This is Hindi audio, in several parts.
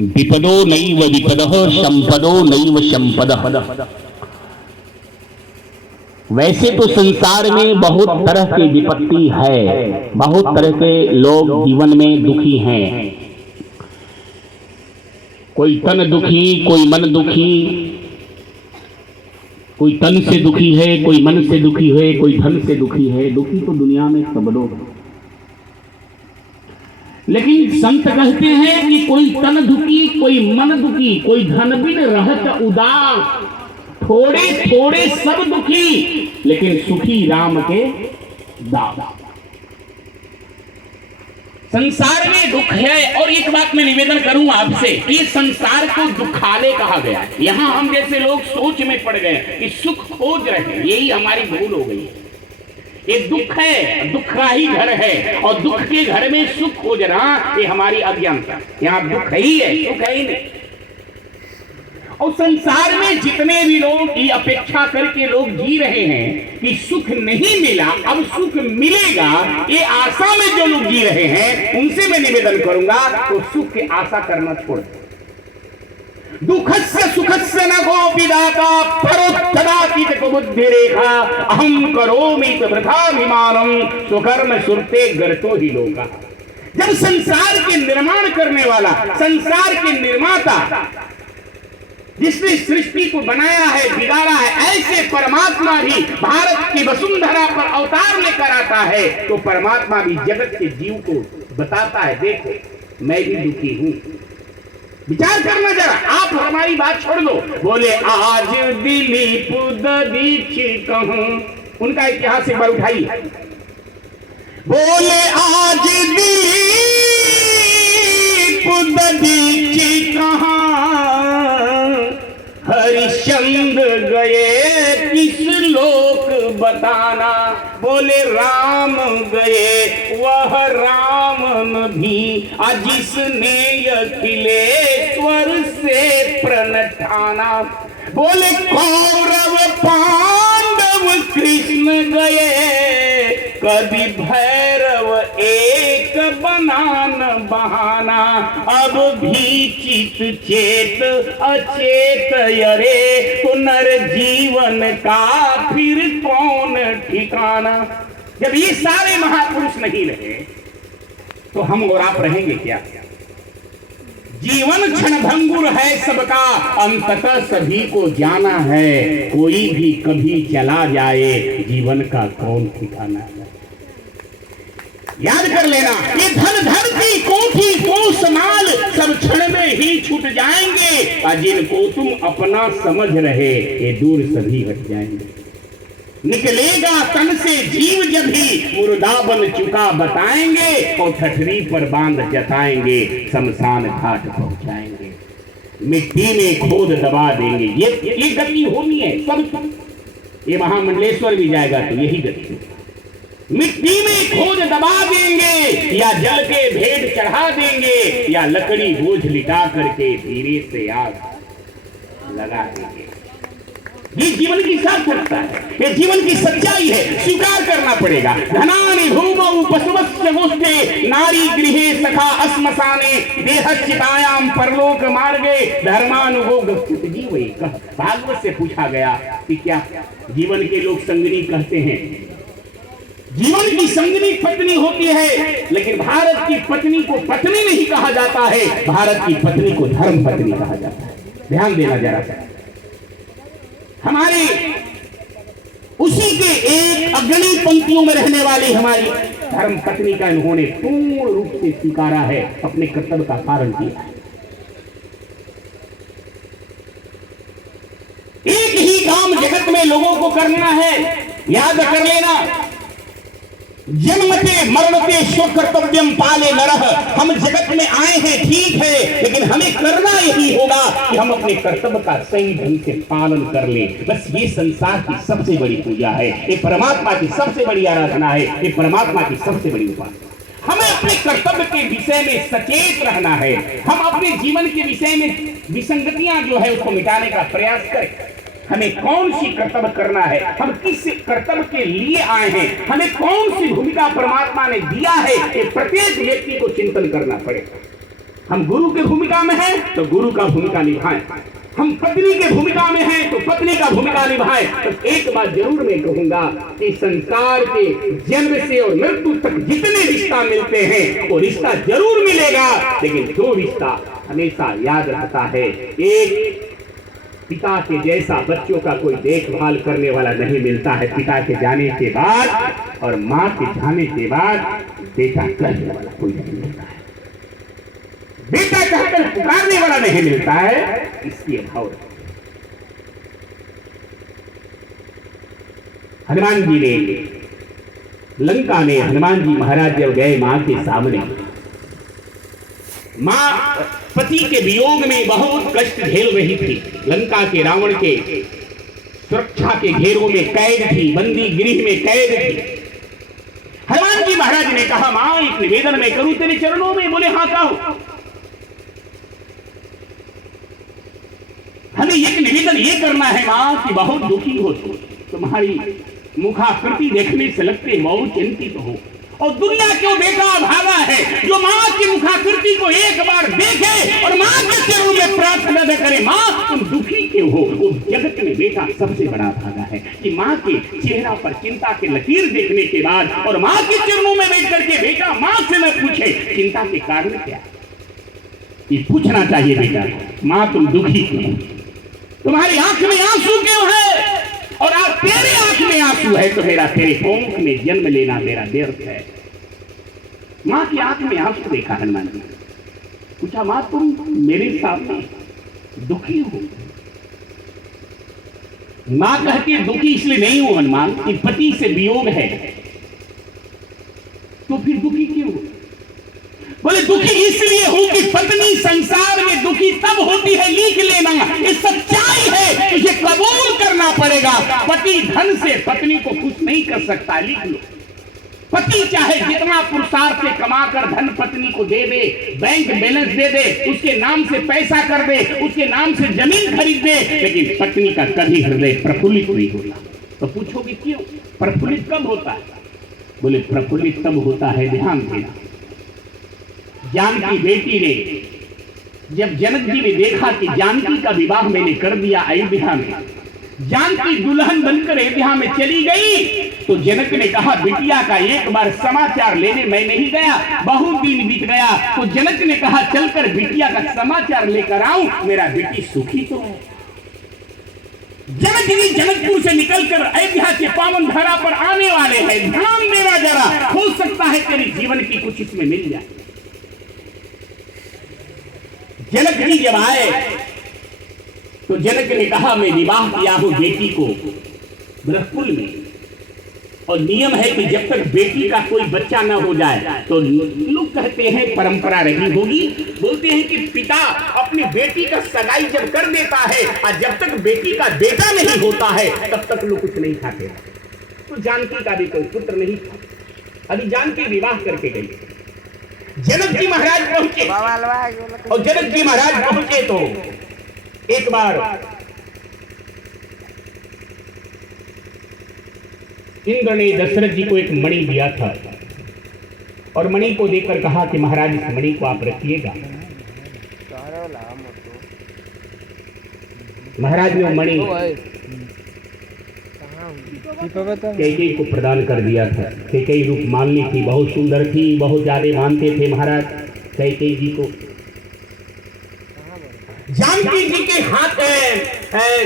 विपदो नैव विपदः संपदो नैव संपदः। वैसे तो संसार में बहुत तरह की विपत्ति है, बहुत तरह के लोग जीवन में दुखी हैं। कोई तन दुखी, कोई मन दुखी, कोई तन से दुखी है, कोई मन से दुखी है, कोई धन से दुखी है। दुखी तो दुनिया में सब लोग हैं। लेकिन संत कहते हैं कि कोई तन दुखी, कोई मन दुखी, कोई धन बिन रहत उदास। थोड़े थोड़े सब दुखी, लेकिन सुखी राम के दास। संसार में दुख है। और एक बात मैं निवेदन करूं आपसे कि संसार को दुखालय कहा गया है। यहां हम जैसे लोग सोच में पड़ गए कि सुख खोज रहे हैं, यही हमारी भूल हो गई है। ये दुख है, दुख का ही घर है, और दुख के घर में सुख खोजना ये हमारी अज्ञानता। यहाँ दुख ही है, सुख है ही नहीं। और संसार में जितने भी लोग ये अपेक्षा करके लोग जी रहे हैं कि सुख नहीं मिला, अब सुख मिलेगा, ये आशा में जो लोग जी रहे हैं, उनसे मैं निवेदन करूंगा तो सुख की आशा करना छोड़। दुखस्य सुखस्य न कोपि दाता परोत्तदातीत बुद्धि रेखा अहम करोमि वृथाभिमानम स्वकर्म सुरते गर्तो ही लोका। जब संसार के निर्माण करने वाला, संसार के निर्माता, जिसने सृष्टि को बनाया है, बिगाड़ा है, ऐसे परमात्मा भी भारत की वसुंधरा पर अवतार लेकर आता है, तो परमात्मा भी जगत के जीव को बताता है, देखो मैं भी दुखी हूं। विचार करना जरा, आप हमारी बात छोड़ दो। बोले आज दिलीप दीक्षित कहूं, उनका इतिहास एक बार उठाइए। बोले आज दिलीप दीक्षित कहां, हरिश्चंद्र गए किस लोक बताना। बोले राम गए वह राम भी, जिसने अखिलेश्वर से प्रण ठाना। बोले कौरव पांडव कृष्ण गए, कभी भैरव एक बनान बहाना। अब भी चित चेत अचेत यरे, तो नर जीवन का फिर कौन ठिकाना। जब ये सारे महापुरुष नहीं रहे तो हम और आप रहेंगे क्या? जीवन क्षणभंगुर है सबका, अंततः सभी को जाना है। कोई भी कभी चला जाए, जीवन का कौन ठिकाना है। याद कर लेना, ये धन धरती कोठी को समाल सब क्षण में ही छूट जाएंगे, और जिनको तुम अपना समझ रहे ये दूर सभी हट जाएंगे। निकलेगा तन से जीव जब ही मुर्दा बन चुका बताएंगे, और ठठरी पर बांध जताएंगे, शमशान घाट पहुंचाएंगे, मिट्टी में खोद दबा देंगे। ये गति होनी है सब। ये महामंडलेश्वर भी जाएगा तो यही गति, मिट्टी में खोद दबा देंगे, या जल के भेंट चढ़ा देंगे, या लकड़ी बोझ लिटा करके धीरे से आग लगा देंगे। ये जीवन की सार्थकता है, ये जीवन की सच्चाई है, स्वीकार करना पड़ेगा। धनानि भूमौ पशुवस्य गोष्ठे, नारी गृहे सखा अस्मशाने, देहच्युतायाम परलोक मार्गे, धर्मानुभोग स्थित जीव। भागवत से पूछा गया कि क्या जीवन के लोग संगनी कहते हैं? जीवन की संगनी पत्नी होती है, लेकिन भारत की पत्नी को पत्नी नहीं कहा जाता है, भारत की पत्नी को धर्म पत्नी कहा जाता है। ध्यान देना जरा। हमारे उसी के एक अग्रणी पंक्तियों में रहने वाली हमारी धर्म पत्नी का इन्होंने पूर्ण रूप से स्वीकारा है, अपने कर्तव्य का पालन किया है। एक ही काम जगत में लोगों को करना है, याद कर लेना। जन्मते मरणते स्वकर्तव्यम पाले नरः। हम जगत में आए हैं ठीक है, लेकिन हमें करना यही होगा कि हम अपने कर्तव्य का सही ढंग से पालन कर लें। बस ये संसार की सबसे बड़ी पूजा है, ये परमात्मा की सबसे बड़ी आराधना है, ये परमात्मा की सबसे बड़ी उपासना। हमें अपने कर्तव्य के विषय में सचेत रहना है। हम अपने जीवन के विषय में विसंगतियां जो है उसको मिटाने का प्रयास करें। हमें कौन सी कर्तव्य करना है, हम किस कर्तव्य के लिए आए हैं, हमें कौन सी भूमिका परमात्मा ने दिया है, ये प्रत्येक व्यक्ति को चिंतन करना पड़ेगा। हम गुरु की भूमिका में हैं तो गुरु का भूमिका निभाएं, हम पत्नी की भूमिका में हैं तो पत्नी का भूमिका निभाएं। तो एक बात जरूर मैं कहूंगा कि संसार के जन्म से और मृत्यु तक जितने रिश्ता मिलते हैं वो रिश्ता जरूर मिलेगा, लेकिन दो रिश्ता हमेशा याद रखता है। एक, पिता के जैसा बच्चों का कोई देखभाल करने वाला नहीं मिलता है पिता के जाने के बाद, और माँ के जाने के बाद बेटा करने वाला कोई नहीं मिलता है, बेटा कहकर पुकारने वाला नहीं मिलता है। इसलिए भाव हनुमान जी ने लंका में, हनुमान जी महाराज जब गए मां के सामने, मां पति के वियोग में बहुत कष्ट झेल रही थी, लंका के रावण के सुरक्षा के घेरों में कैद थी, बंदी गृह में कैद थी। हनुमान जी महाराज ने कहा मां एक निवेदन मैं करूं तेरे चरणों में। बोले हाँ कहो। हमें एक निवेदन ये करना है मां कि बहुत दुखी हो, तुम्हारी मुखाकृति देखने से लगते बहुत चिंतित हो, और दुनिया क्यों बेटा भागा है जो मां की मुखाकृति को एक बार देखे और मां के चरणों में प्रार्थना न करे मां तुम दुखी क्यों हो। उस जगत में बेटा सबसे बड़ा भागा है कि मां के चेहरा पर चिंता के लकीर देखने के बाद और मां के चरणों में बैठ करके बेटा मां से न पूछे चिंता के कारण क्या, ये पूछना चाहिए बेटा मां तुम दुखी क्यों, तुम्हारी आंख में आंसू क्यों है, और आज तेरे आंख में आंसू है तो मेरा तेरे कोख में जन्म लेना मेरा व्यर्थ है। मां की आंख में आंसू देखा हनुमान जी, पूछा मां तुम मेरे सामने दुखी हो। मां कहती है दुखी इसलिए नहीं हो हनुमान कि पति से वियोग है, तो फिर दुखी क्यों हो। बोले दुखी इसलिए हूं कि पत्नी संसार में दुखी तब होती है, लिख लेना ये सच्चाई है, तुझे कबूल करना पड़ेगा। पति धन से पत्नी को खुश नहीं कर सकता, लिख लो। पति चाहे जितना पुरुषार्थ से कमाकर धन पत्नी को दे दे, बैंक बैलेंस दे दे, उसके नाम से पैसा कर दे, उसके नाम से जमीन खरीद दे, लेकिन पत्नी का कभी हृदय प्रफुल्लित नहीं होता। तो पूछोगे क्यों प्रफुल्लित कब होता है। बोले प्रफुल्लित तब होता है, ध्यान देना, जानकी बेटी ने जब जनक जी ने देखा कि जानकी का विवाह मैंने कर दिया अयोध्या में, जानकी दुल्हन बनकर अयोध्या में चली गई, तो जनक ने कहा बिटिया का एक बार समाचार लेने मैं नहीं गया, बहुत दिन बीत गया, तो जनक ने कहा चलकर बिटिया का समाचार लेकर आऊं, मेरा बेटी सुखी तो है। जनक जी जनकपुर से निकलकर अयोध्या के पावन धरा पर आने वाले हैं, ध्यान देना जरा, हो सकता है तेरे जीवन की कुछ इसमें मिल जाए। जनक जी जब आए तो जनक ने कहा मैं विवाह किया हूं बेटी को ब्रह्मकुल में, और नियम है कि जब तक बेटी का कोई बच्चा न हो जाए तो लोग कहते हैं परंपरा रही होगी, बोलते हैं कि पिता अपनी बेटी का सगाई जब कर देता है और जब तक बेटी का बेटा नहीं होता है तब तक लोग कुछ नहीं खाते। तो जानकी का भी कोई पुत्र नहीं था, अभी जानकी विवाह करके गई। जनक जी महाराज पहुंचे, और जनक जी महाराज पहुंचे तो एक बार इंद्र ने दशरथ जी को एक मणि दिया था, और मणि को देकर कहा कि महाराज इस मणि को आप रखिएगा। महाराज ने मणि कैकेयी को प्रदान कर दिया था। कैकेयी रूप माननी थी, बहुत सुंदर थी, बहुत ज्यादा मानते थे महाराज कैकेयी जी को। जानकी जी के हाथ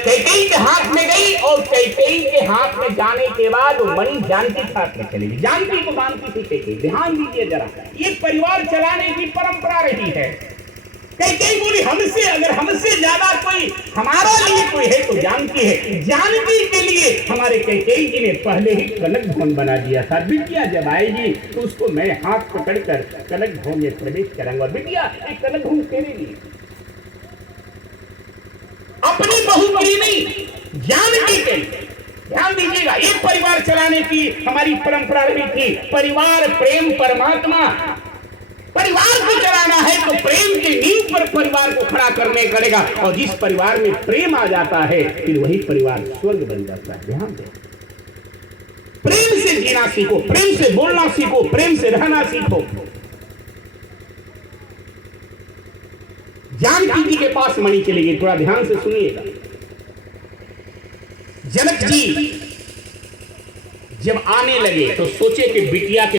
कैकेयी के हाथ में गई, और कैकेयी के हाथ में जाने के बाद वो मणि जानकी के हाथ में चली गई। जानकी को मानती थी कैकेयी। ध्यान दीजिए जरा, ये परिवार चलाने की परंपरा रही है। कैकेयी बोली हमसे, अगर हमसे ज्यादा कोई हमारा लिए कोई है तो जानकी है। जानकी के लिए हमारे कैकेयी जी ने पहले ही कनक भवन बना दिया था, बिटिया जब आएगी तो उसको मैं हाथ पकड़कर कनक भवन में प्रवेश कराऊंगा। बिटिया एक कनक भवन तेरे लिए, अपनी बहू के लिए नहीं, जानकी के लिए। ध्यान दीजिएगा, ये परिवार चलाने की हमारी परंपरा रही थी। परिवार प्रेम परमात्मा, परिवार को चलाना है तो प्रेम की नींव पर परिवार को खड़ा करने करेगा, और जिस परिवार में प्रेम आ जाता है फिर वही परिवार स्वर्ग बन जाता है। ध्यान दें, प्रेम से जीना सीखो, प्रेम से बोलना सीखो, प्रेम से रहना सीखो। जानकी जी के पास मणि चली गई। थोड़ा ध्यान से सुनिएगा। जनक जी जब आने लगे तो सोचे कि बिटिया के